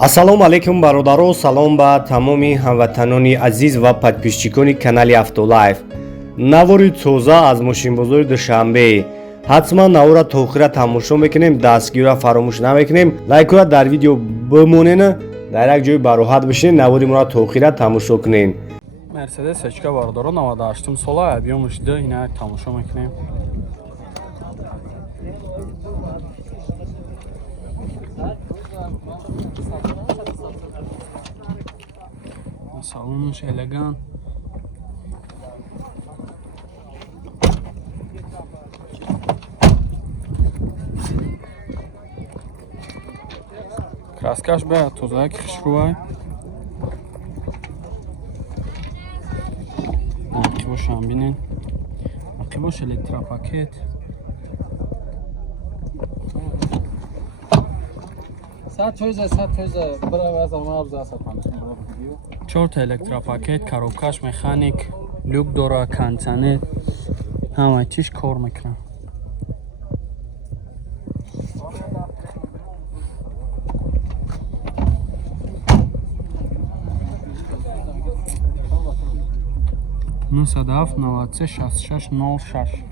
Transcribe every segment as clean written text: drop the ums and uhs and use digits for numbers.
ассалому алайкум бародаро, салом ба тамоми ҳамватанони азиз ва подписчикони канали Автолайф. Навори тоза аз мошинбозори Душанбе. ҳатман навора то охира тамошо мекунем, дастгирро фаромӯш намекунем. Лайкро дар видео бимонен, дар як ҷои бароҳат бишин, навори моро то охира тамошо кунен. Мерседес сечка бародаро 98 сола, объемш д, ина тамошо мекунем. Салонш элеган. Краскаш бе тозак хушрувай. Акибошам бинен. Акибош электропакет. Чорта электропакет, коробкаш механик, люк дора, кондиционер, ҳама чиш кор мекунад. Нусадаф 936606.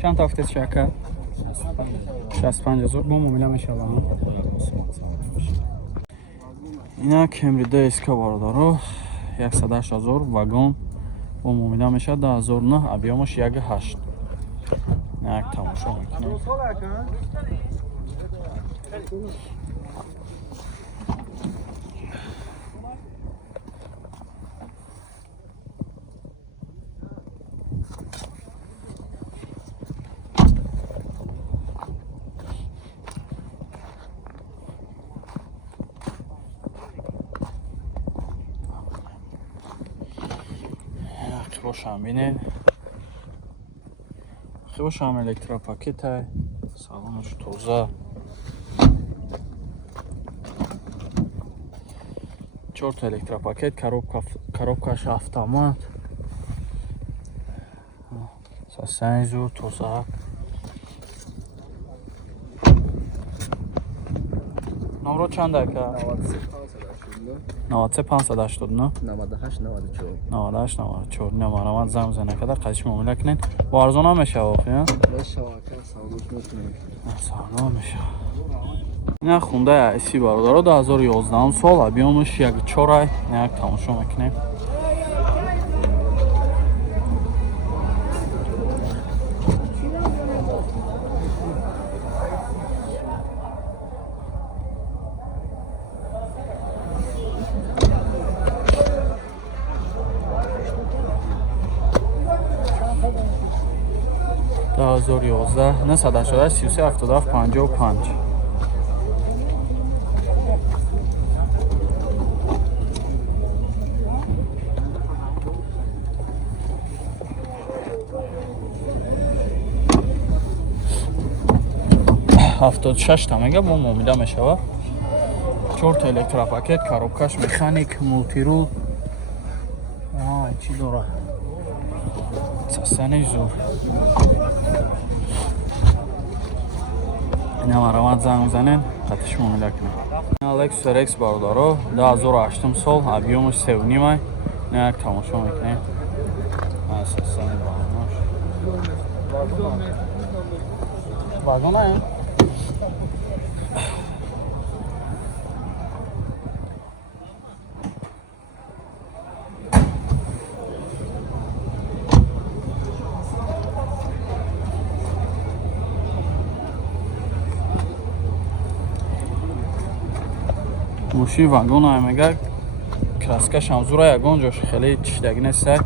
Чанд та гуфтед шака? 65000 бо муомила мешавам. Ина Camry DSK бародаро 108000 вагон бо муомила мешавад 2009, объемш 1.8. Як тамошо мекунем. Акибошам бинед. Акибошам электропакет, салонш тоза. Чорта электропакет, коробкаш автомат. Сензор тоза. Номро чанд ака? 93589 9894 намарамат зам зана кадар қадиш муомила кунед. Бо арзон ҳам мешавад охи? Савдо мешавад. Ина Hyundai IC бародаро 2011 сол, объемш 1.4, як тамошо мекунем. Та 2011 988 3377 55. هفتاد شش تمگه با مامیده می شود. چورت الکتروپاکت، коробкаш механик, мултирул. چی داره؟ سستنش زور. این هم روند زنگ زنین قطعش مامیده کنیم. این لکس رکس باردارو 2008 سال، объемش 3.5. نه یک تماشا میکنیم. سستن واگن आहे. ماشین واگن आहे میگه краскаш هم زوره یگان جاش خیلی چشتگی نیسته.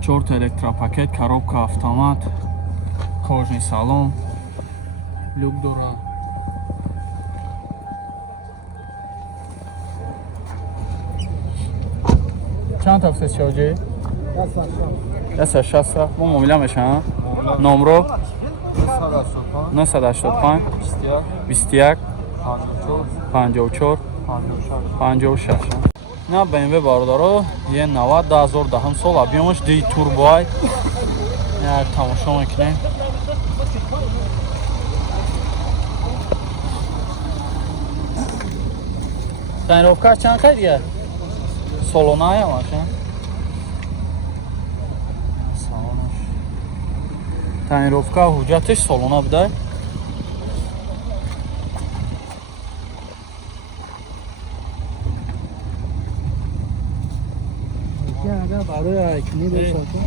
چورت электропакет, коробка автомат, кожный салон, люк дора. چند تا هفته شوجی؟ 1060 بو مامیله میشن. نمرو 985 21 54 56. نه BMW باردارو یه 90 2010 سال объемش دی توربوای як тамошо мекунем. Тонировкаш чанд кай дига? Солона ҳам машин. Салонаш. Тонировка ҳуҷҷатиш солона буда. اگر برای حکمی بساته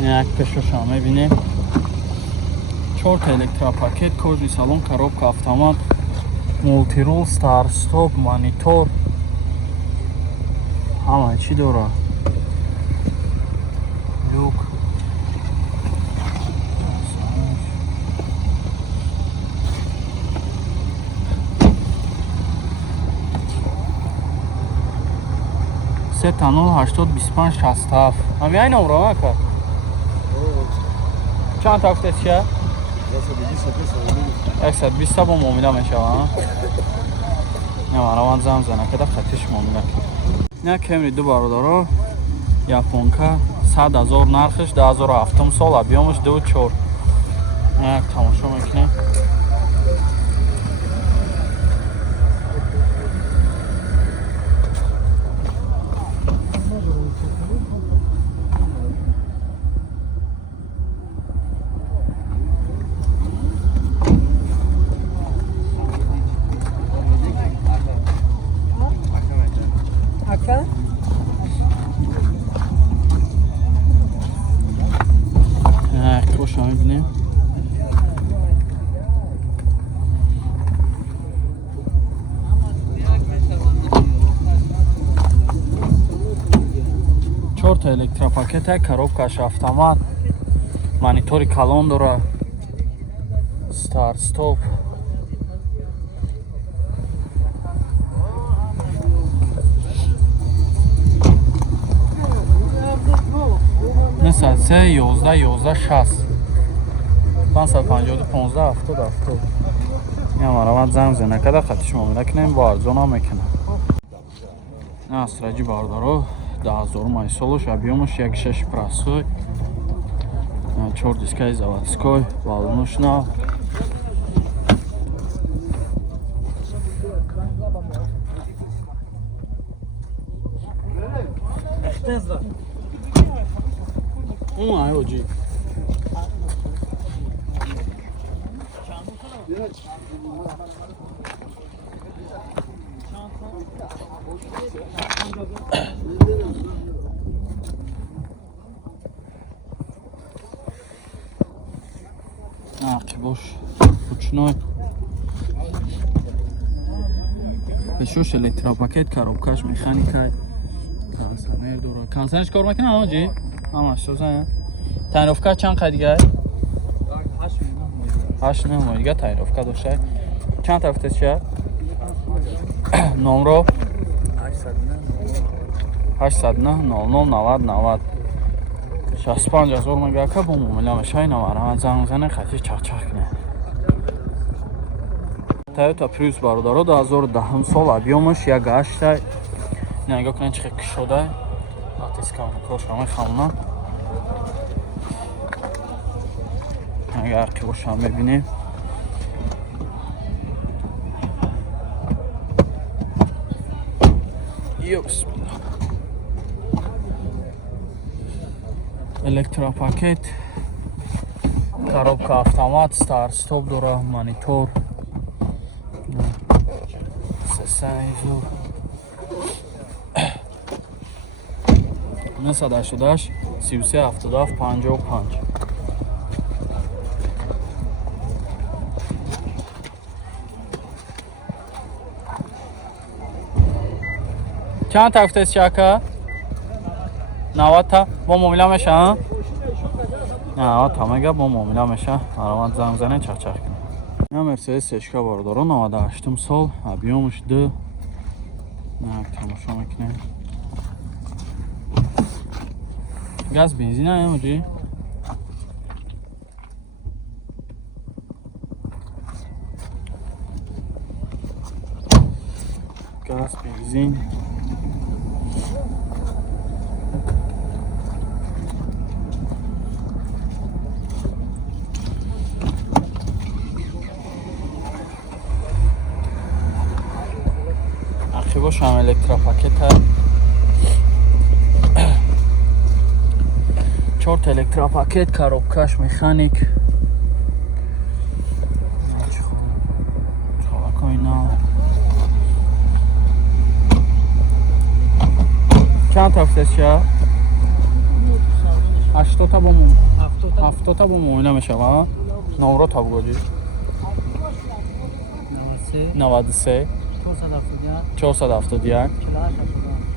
як пешошам мебинем 4 та электропакет, кожи салон, коробка автомат, мултирул, старт стоп, монитор, ҳама чӣ дорад. Люк. Се танул 80-25-67. Ами ай номро мака. Чанд тафтеша? 120 бо муомила мешава. Намараванд зам зана када хатиш муомила. Як кемри ду бародаро японка 100,000 нархш 2007 сол объемш 2.4. як тамошо мекунем. اکا خوشم میبینیم. چهار تا الکتروپاکت، коробкаш автомат, монитори калон дора, старт стоп. Mesela 11 11 60 552 15 70 70. Я маравад зам зена када хатиш муомила кунем бо арзона мекунам. Асраҷи бардаро 10000 май солуш объемш 1.6 прасой. 4 дискаи заводской, балнушна. Ай оҷи. Бош ручной пешош электропакет, коробкаш механика, кондиционер дора. Кондиционерш кор мекунад оҷи? Ҳамаш соза. Тонировка чанд қай дига? 8 миллион дига тонировка дошта. Чанд тафтес ша? Номро 809 00 90 90. 65000 мегака бо муомила мешавад. Намараванд занг мезанед хати чақчақ кунед. Toyota Prius бародаро 2010 сол объемш 1.8. нигоҳ кунед чӣ хел кушода. Атискам кошам мехамонам. агар ки бошам мебинем. Юкс. Электропакет, коробка автомат, старт стоп дора, монитор. Сенсор. 988 33 77 55. چند تفتیس چاکا؟ 90 تا با معامله میشه ها؟ 90 تا میگه با معامله میشه. آرامت زنگ زنه چخ چخ کنه. این مرسدس سشکا باردارو 98 سال объемش 2. نه تماشا میکنه. گاز بنزین ها موجی؟ газ, бензин. Архивош ҳам электропакета. 4 электропакет, коробкаш, механик. چند تا هفته چیه؟ 80 تا بوم 70 تا بوم اینا میشه ها. نورا تا بگویی 93 471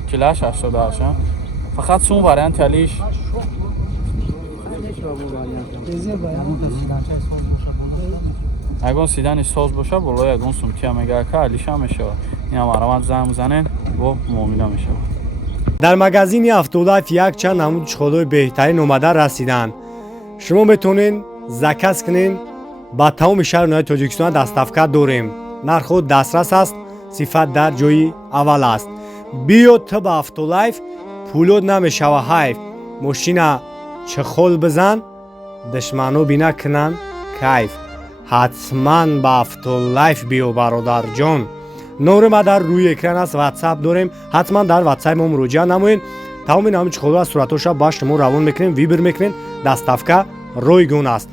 48 88 فقط سون وریانت علیش اگه سیدنش ساز باشه بالا اگه سون که میگه که علیش هم میشه این هم آرامت زنگ میزنن و مومیلا میشه. дар магазини Автолайф як чанд намуди чиходҳои беҳтарин омада расиданд. шумо метавонед заказ кунед. ба тамоми шаҳри ноҳияи Тоҷикистон дастафка дорем. нархҳо дастрас аст, сифат дар ҷои аввал аст. биё ту ба Автолайф, пулот намешава ҳайф. мошина чихол бизан, душманҳо бина кунанд кайф. ҳатман ба Автолайф биё бародарҷон. номери ма дар рӯи экран аст, ватсап дорем. ҳатман дар ватсапи мо муроҷиат намоед. тамоми намуди чихолҳо ва суратҳоша ба шумо равон мекунем, вибр мекунем. дастафка ройгон аст.